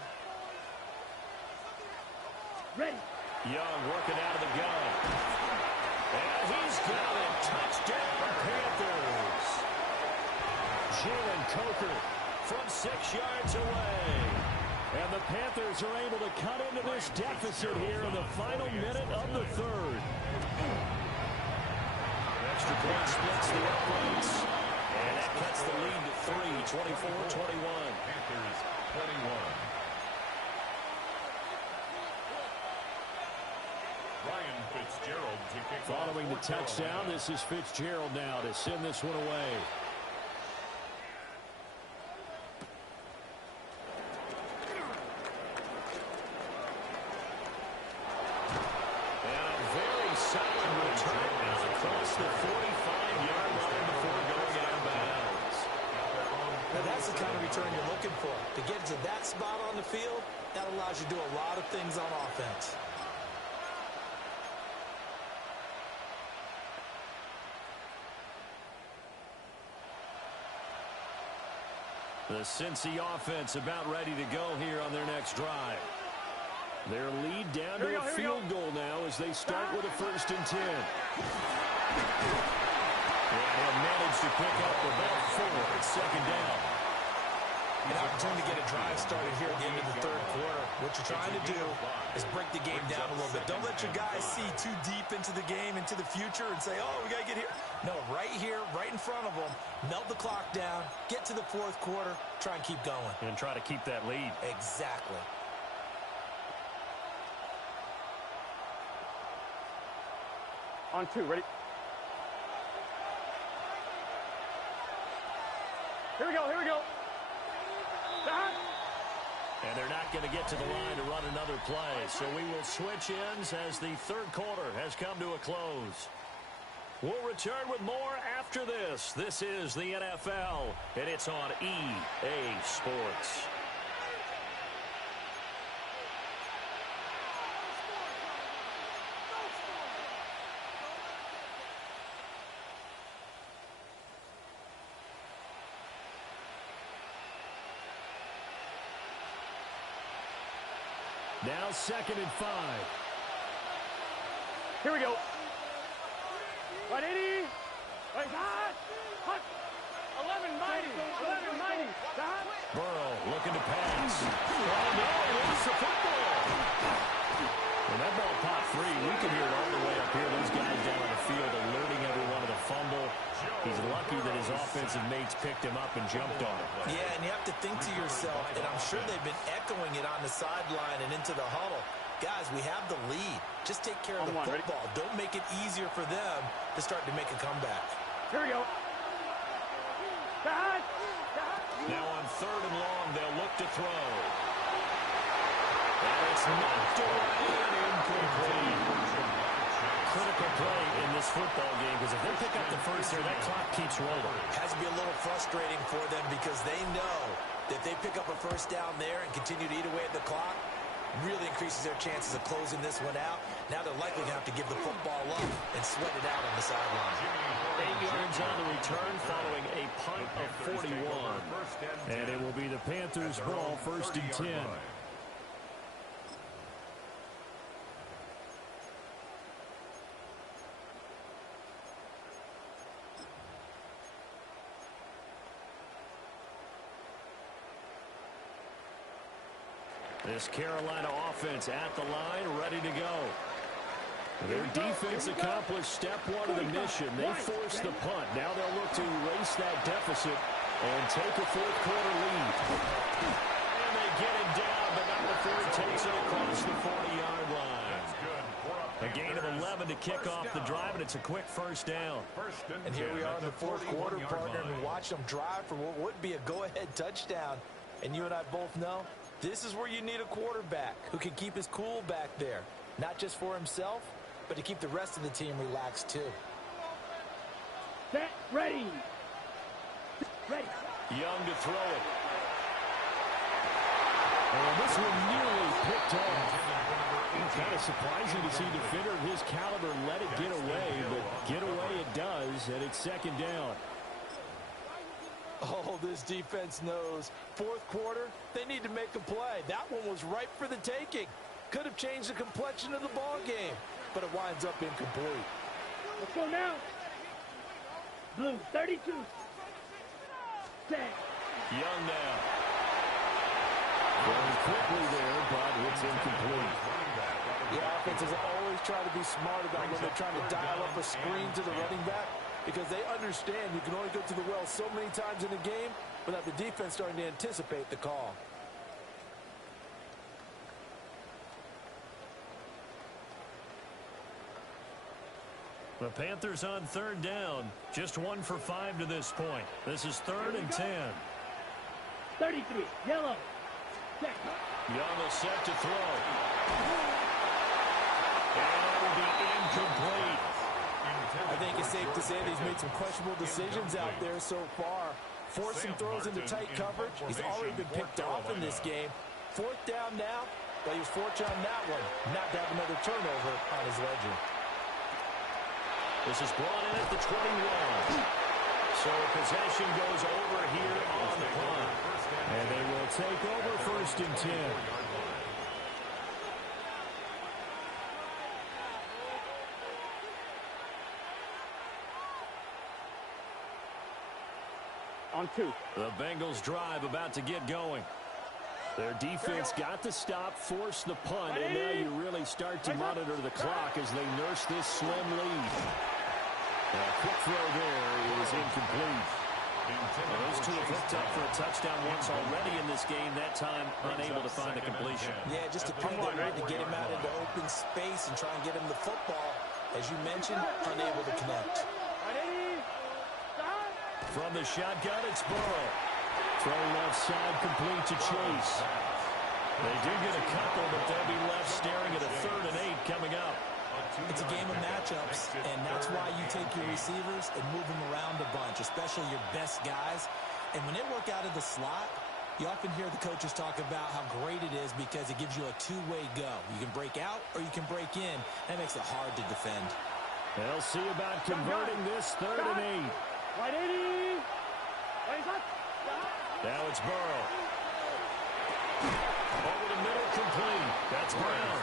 Ready. Young working out of the gun. And he's got it. Touchdown, Panthers. Jalen Coker from 6 yards away. And the Panthers are able to cut into this deficit here in the final minute of the 3rd. Extra point splits the uprights. And that cuts the lead to 3, 24-21. Panthers 21. Ryan Fitzgerald to kick off. Following the touchdown, this is Fitzgerald now to send this one away. And a very solid return across the 45-yard line before going out of bounds. Now that's the kind of return you're looking for. To get to that spot on the field, that allows you to do a lot of things on offense. The Cincy offense about ready to go here on their next drive. Their lead down to a field goal now as they start with a 1st and 10. And they'll manage to pick up about 4. It's 2nd down. An opportunity to get a drive started here at the end of the 3rd quarter. What you're trying to do is break the game down a little bit. Don't let your guys see too deep into the game, into the future, and say, oh, we got to get here. No, right here, right in front of them, melt the clock down, get to the 4th quarter, try and keep going. And try to keep that lead. Exactly. On 2, ready? Here we go. And they're not going to get to the line to run another play. So we will switch ends as the 3rd quarter has come to a close. We'll return with more after this. This is the NFL, and it's on EA Sports. Now 2nd and 5. Here we go. 180. Right, hot. 11 mighty. Burrow looking to pass. Oh, no, it's the football. And that ball popped free. We can hear it all the way up here. Those guys down on the field alerting everyone of the fumble. He's lucky that his offense defensive mates picked him up and jumped on him. Yeah, and you have to think to yourself, and I'm sure they've been echoing it on the sideline and into the huddle. Guys, we have the lead. Just take care of the football. Don't make it easier for them to start to make a comeback. Here we go. Now on 3rd and long, they'll look to throw. And it's knocked away and incomplete. Critical play in this football game, because if they pick up the first here, that clock keeps rolling. Has to be a little frustrating for them because they know that if they pick up a first down there and continue to eat away at the clock, really increases their chances of closing this one out. Now they're likely going to have to give the football up and sweat it out on the sideline. 8 yards on the return following a punt of 41. And it will be the Panthers' ball, 1st and 10. This Carolina offense at the line, ready to go. Their defense accomplished step 1 of the mission. They forced the punt. Now they'll look to erase that deficit and take a 4th quarter lead. And they get it down, but not before it takes it across the 40-yard line. A gain of 11 to kick off the drive, and it's a quick 1st down. And here we are in the 4th quarter, partner, and watch them drive for what would be a go-ahead touchdown. And you and I both know this is where you need a quarterback who can keep his cool back there, not just for himself, but to keep the rest of the team relaxed too. Set, ready. Ready. Young to throw it. Oh, this one nearly picked off. Kind of surprising to see a defender of his caliber let it get away, but get away it does, and it's 2nd down. Oh, this defense knows. 4th quarter, they need to make a play. That one was ripe for the taking. Could have changed the complexion of the ball game, but it winds up incomplete. Let's go now. Blue, 32. Set. Young now. Going quickly there, but it's incomplete. The offenses always try to be smart about when they're trying to dial up a screen to the running back, because they understand you can only go to the well so many times in a game without the defense starting to anticipate the call. The Panthers on 3rd down. Just 1 for 5 to this point. This is 3rd and 10. 33, yellow. Set. Young is set to throw. And it will be incomplete. I think it's safe to say that he's made some questionable decisions out there so far. Forced some throws into tight coverage. He's already been picked off in this game. 4th down now, but he was fortunate on that one not to have another turnover on his ledger. This is brought in at the 21. So possession goes over here on the punt. And they will take over 1st and 10. On 2. The Bengals drive about to get going. Their defense got the stop, forced the punt, and now you really start to monitor the clock as they nurse this slim lead. A quick throw there is incomplete. Well, those two have hooked up for a touchdown once already in this game, that time unable to find a completion. Yeah, just appeared they wanted to get him out into open space and try and get him the football. As you mentioned, unable to connect. From the shotgun, it's Burrow. Throw left side, complete to Chase. They do get a couple, but they'll be left staring at a 3rd and 8 coming up. It's a game of matchups, and that's why you take your receivers and move them around a bunch, especially your best guys. And when they work out of the slot, you often hear the coaches talk about how great it is because it gives you a two-way go. You can break out or you can break in. That makes it hard to defend. They'll see about converting this 3rd and 8. 180. Now it's Burrow. Over the middle, complete. That's Brown.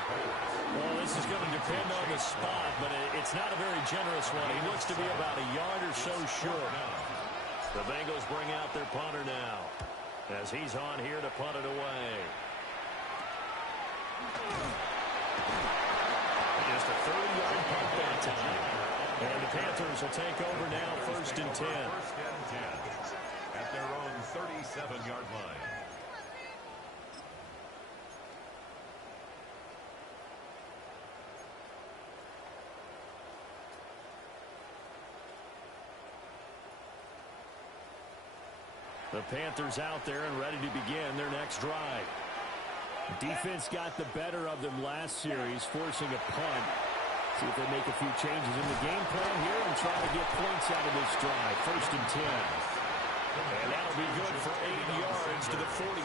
Well, this is going to depend on the spot, but it's not a very generous one. He looks to be about a yard or so short. The Bengals bring out their punter now as he's on here to punt it away. Just a 30-yard punt that time. And the Panthers will take over now, 1st and 10. First and 10 at their own 37-yard line. The Panthers out there and ready to begin their next drive. Defense got the better of them last series, forcing a punt. See if they make a few changes in the game plan here and try to get points out of this drive. 1st and 10. And that'll be good for 8 yards to the 45.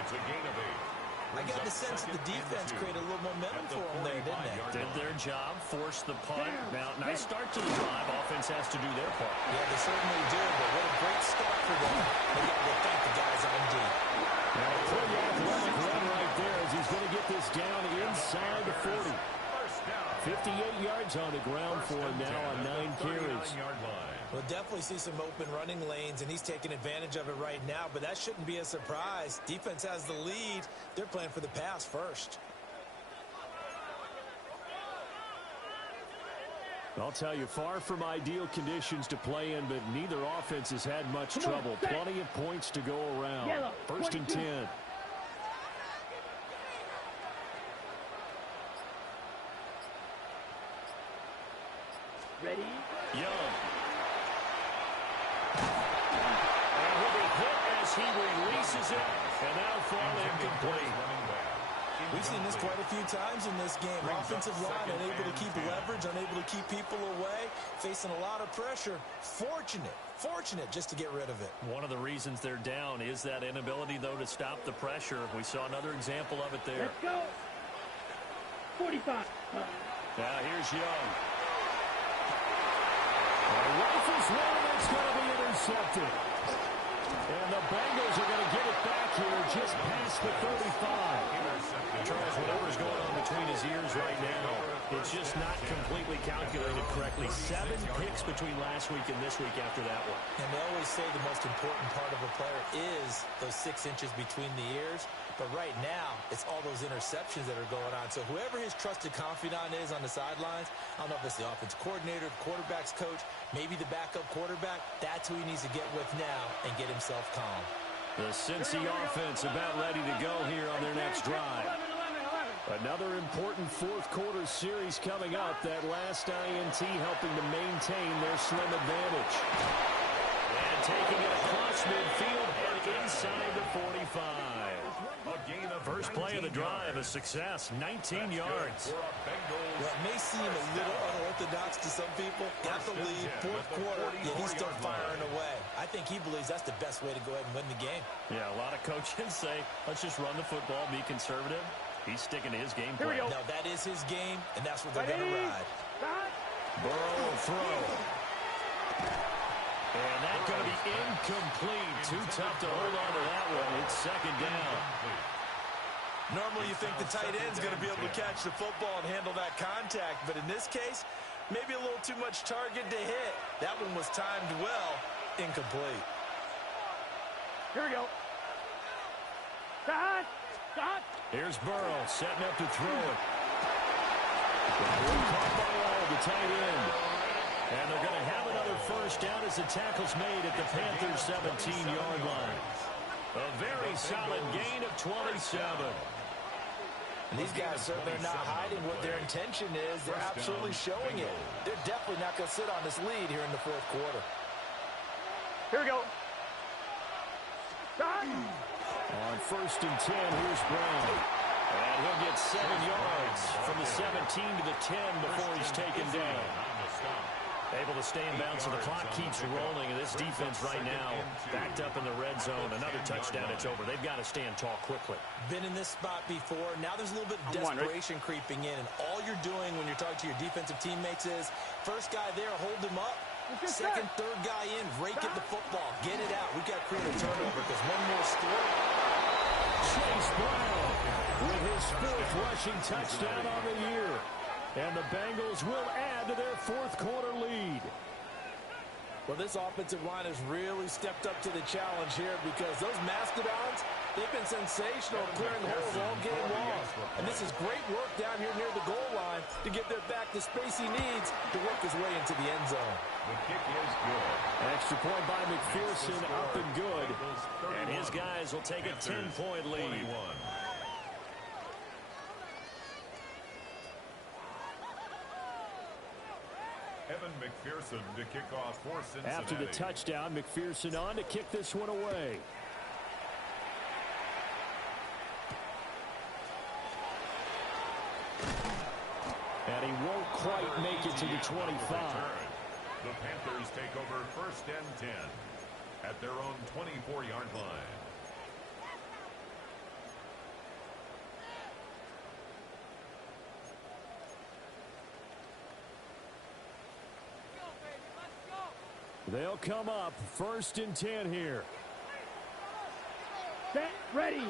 It's a gain of 8. I got the sense that the defense created a little momentum for them there, didn't they? Did their job, forced the punt. Now, nice start to the drive. Offense has to do their part. Yeah, they certainly do, but what a great start for them. They got to thank the guys on D. Now, a pretty athletic run right there as he's going to get this down inside the 40. 58 yards on the ground for him now on 9 carries. We'll definitely see some open running lanes, and he's taking advantage of it right now, but that shouldn't be a surprise. Defense has the lead. They're playing for the pass first. I'll tell you, far from ideal conditions to play in, but neither offense has had much trouble. Plenty of points to go around. 1st and 10. Ready? Young. And he'll be hit as he releases it, and that'll fall incomplete. We've seen this quite a few times in this game. Offensive line unable to keep leverage, unable to keep people away, facing a lot of pressure. Fortunate just to get rid of it. One of the reasons they're down is that inability, though, to stop the pressure. We saw another example of it there. Let's go. 45. Now here's Young. Rifles one, and it's going to be intercepted. And the Bengals are going to get it back here just past the 35. Charles, whatever's going on between his ears right now, it's just not completely calculated correctly. 7 picks between last week and this week after that one. And they always say the most important part of a player is those 6 inches between the ears. But right now, it's all those interceptions that are going on. So whoever his trusted confidant is on the sidelines, I don't know if it's the offense coordinator, the quarterback's coach, maybe the backup quarterback, that's who he needs to get with now and get himself calm. The Cincy offense about ready to go here on their next drive. Another important fourth-quarter series coming up. That last INT helping to maintain their slim advantage. And taking it across midfield and inside the 45. First play of the drive, a success, 19 yards. Well, it may seem a little unorthodox to some people. Got the lead, fourth quarter, yet he's still firing away. I think he believes that's the best way to go ahead and win the game. Yeah, a lot of coaches say, let's just run the football, be conservative. He's sticking to his game plan. No, that is his game, and that's what they're going to ride. Burrow will throw. And that's going to be incomplete. Too tough to hold on to that one. It's 2nd down. Normally you think the tight end's going to be able to catch the football and handle that contact, but in this case, maybe a little too much target to hit. That one was timed well, incomplete. Here we go. Cut. Here's Burrow setting up to throw it. Caught by all, the tight end. And they're going to have another first down as the tackle's made at the Panthers' 17-yard line. A very solid gain of 27. And these guys certainly are not hiding what their intention is. They're absolutely showing it. They're definitely not going to sit on this lead here in the fourth quarter. Here we go. On 1st and 10, here's Brown. And he'll get 7 yards from the 17 to the 10 before he's taken down. Able to stay in bounds, so the clock keeps rolling. And this defense right now backed up in the red zone. Another touchdown, it's over. They've got to stand tall quickly. Been in this spot before. Now there's a little bit of desperation creeping in. And all you're doing when you're talking to your defensive teammates is, first guy there, hold him up. Second, third guy in, rake at the football. Get it out. We've got to create a turnover because one more score. Chase Brown with his 4th rushing touchdown on the year. And the Bengals will add to their fourth quarter lead. Well, this offensive line has really stepped up to the challenge here because those Mastodons, they've been sensational clearing holes all game long. And this is great work down here near the goal line to get their back the space he needs to work his way into the end zone. The kick is good. Extra point by McPherson, up and good. And his guys will take a 10-point lead. 21. Evan McPherson to kick off for Cincinnati. After the touchdown, McPherson on to kick this one away. And he won't quite make it to the 25. The Panthers take over 1st and 10 at their own 24-yard line. They'll come up 1st and 10 here. Set, ready.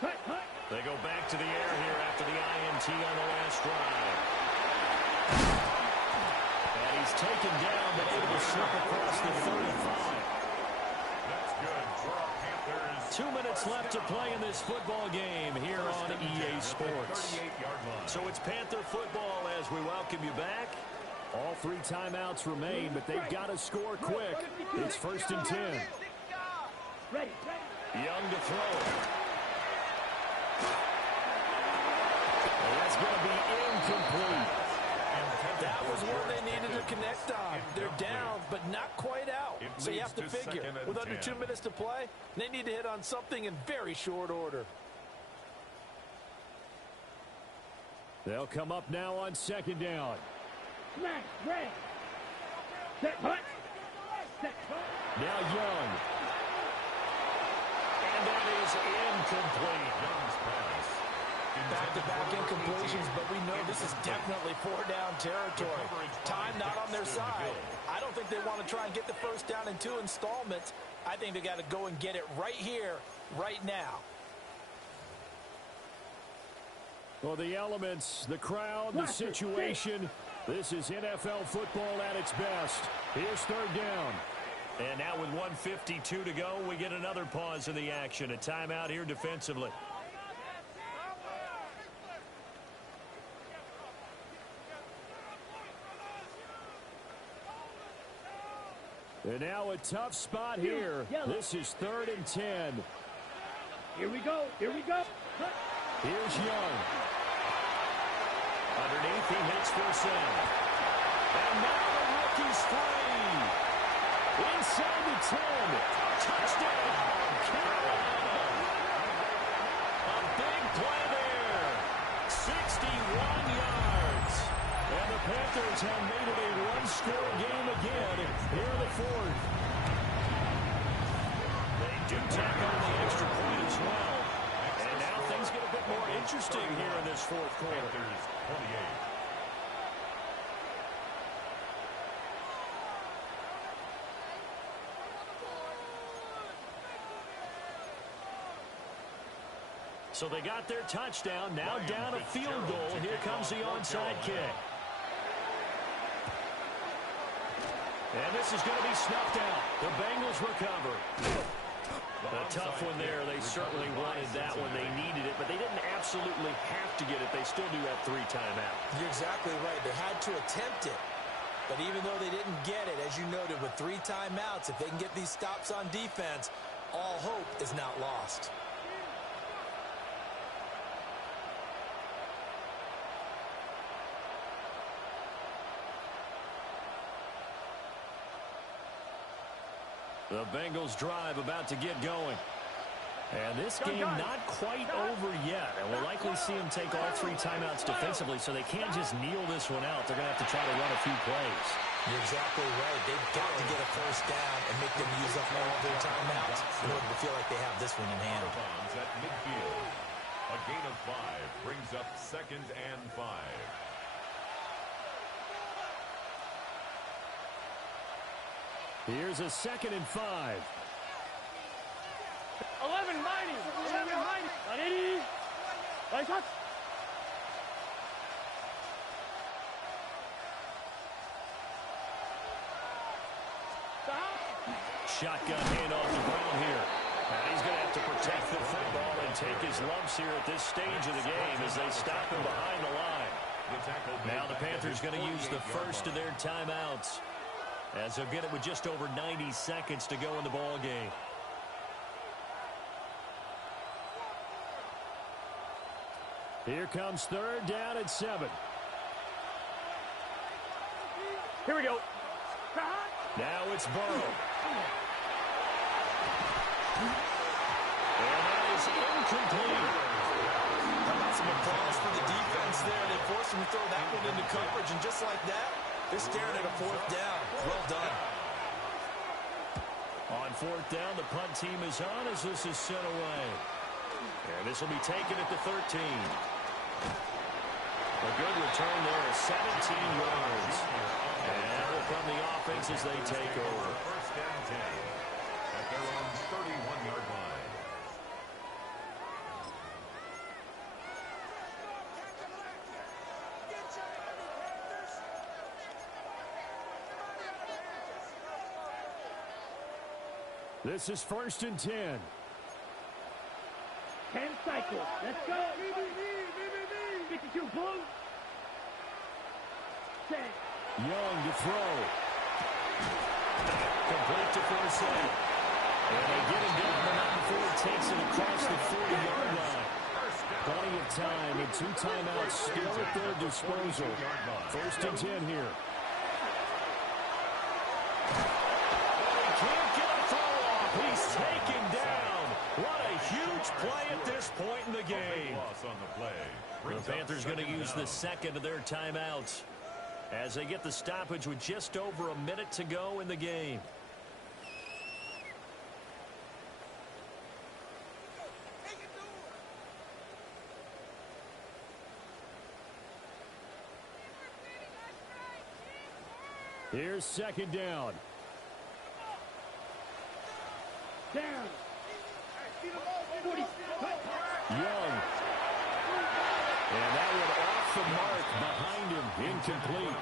Cut, cut. They go back to the air here after the INT on the last drive. And he's taken down, but able to slip across the 35. That's good for Panthers. 2 minutes left to play in this football game here on EA Sports. 38-yard line. So it's Panther football as we welcome you back. All 3 timeouts remain, but they've got to score quick. It's 1st and 10. Ready, ready. Young to throw it. And that's going to be incomplete. That was one they needed to connect on. They're down, but not quite out. So you have to figure, with under 2 minutes to play, they need to hit on something in very short order. They'll come up now on 2nd down. Smash, ready. Set, cut. Set, cut. Now Young. And that is incomplete. Young's pass. Back-to-back incompletions, but we know this is definitely 4-down territory. Time not on their side. I don't think they want to try and get the 1st down in 2 installments. I think they got to go and get it right here, right now. Well, the elements, the crowd, the situation. This is NFL football at its best. Here's 3rd down. And now with 1:52 to go, we get another pause in the action. A timeout here defensively. And now a tough spot here. This is 3rd and 10. Here we go, here we go. Cut. Here's Young. Underneath, he hits for a send. And now the rookie's free. Inside the 10. Touchdown, Carolina. A big play there. 61 yards. And the Panthers have made it a one-score game again here in the 4th. They do tack on the extra point as well. And now things get a bit more interesting here in this 4th quarter. Panthers 28. So they got their touchdown. Now down a field goal. Here comes the onside kick. And this is going to be snuffed out. The Bengals recover. A tough one there. They certainly wanted that one. They needed it, but they didn't absolutely have to get it. They still do have 3 timeouts. You're exactly right. They had to attempt it. But even though they didn't get it, as you noted, with 3 timeouts, if they can get these stops on defense, all hope is not lost. The Bengals drive about to get going. And this game not quite over yet. And we'll likely see them take all 3 timeouts defensively, so they can't just kneel this one out. They're going to have to try to run a few plays. You're exactly right. They've got to get a 1st down and make them use up all their timeouts in order to feel like they have this one in hand. At midfield. A gain of 5 brings up 2nd and 5. Here's a 2nd and 5. 11 mighty. 11 mighty. 180. Right touch. Shotgun handoff to Brown here. And he's going to have to protect take the football and take his lumps here at this stage of the game as they stop him behind the line. Now the Panthers going to use the first of their timeouts as they'll get it with just over 90 seconds to go in the ball game. Here comes third down at 7. Here we go. Now it's Burrow. And that is incomplete. How about some applause for the defense there? They forced him to throw that one into coverage, and just like that, they're staring at a fourth down. Well done. On fourth down, the punt team is on as this is sent away. And this will be taken at the 13. A good return there, 17 yards. And will come the offense as they take over. First and 10 at their own 31-yard line. This is first and 10. 10 cycles. Let's go. 52 blue. 10. Young to throw. Complete to Forsett. And they get him down the mountain before he takes it across the 40-yard line. Plenty of time and 2 timeouts still at their disposal. First and 10 here. He can't get a throw off. He's taken down. What a huge play at this point in the game. The Panthers going to use the second of their timeouts as they get the stoppage with just over a minute to go in the game. Here's second down. Down. 40. Young. And that one off the mark behind him. Incomplete.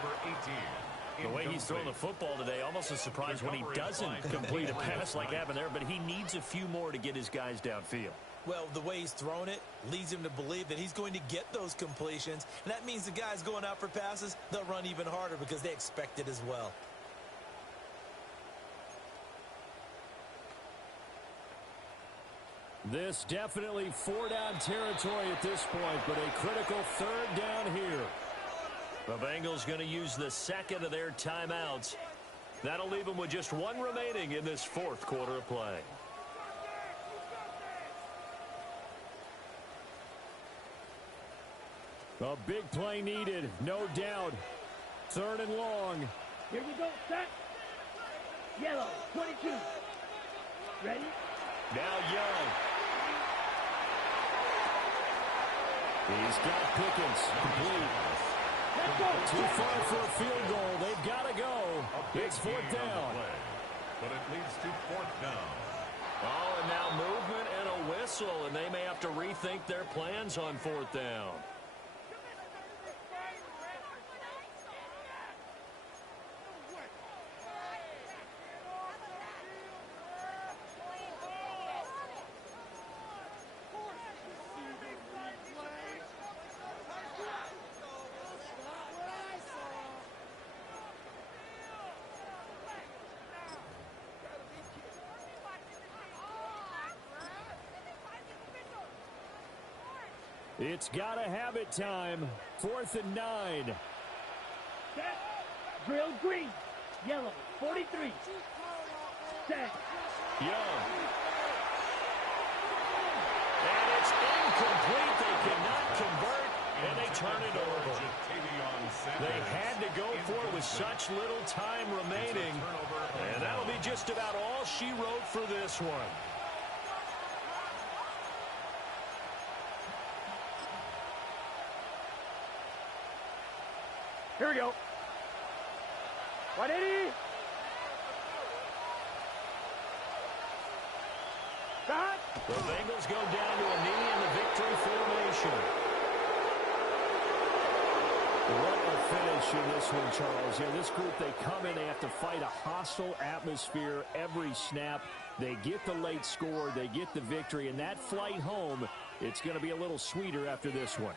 The way he's throwing the football today, almost a surprise when he doesn't complete a pass like happened there, but he needs a few more to get his guys downfield. Well, the way he's thrown it leads him to believe that he's going to get those completions. And that means the guys going out for passes, they'll run even harder because they expect it as well. This definitely 4-down territory at this point, but a critical third down here. The Bengals going to use the second of their timeouts. That'll leave them with just 1 remaining in this fourth quarter of play. A big play needed, no doubt. Third and long. Here we go, set. Yellow, 22. Ready? Now Young. He's got Pickens complete. Let's go. Too far for a field goal. They've got to go. It's fourth down. But it leads to fourth down. Oh, and now movement and a whistle, and they may have to rethink their plans on fourth down. It's gotta have it time. 4th and 9. Set. Drill green. Yellow, 43. Set. Young. And it's incomplete. They cannot convert, and they turn it over. They had to go for it with such little time remaining, and that'll be just about all she wrote for this one. Here we go. 180. Cut. The Bengals go down to a knee in the victory formation. What a finish in this one, Charles. Yeah, this group, they come in, they have to fight a hostile atmosphere every snap. They get the late score, they get the victory, and that flight home, it's going to be a little sweeter after this one.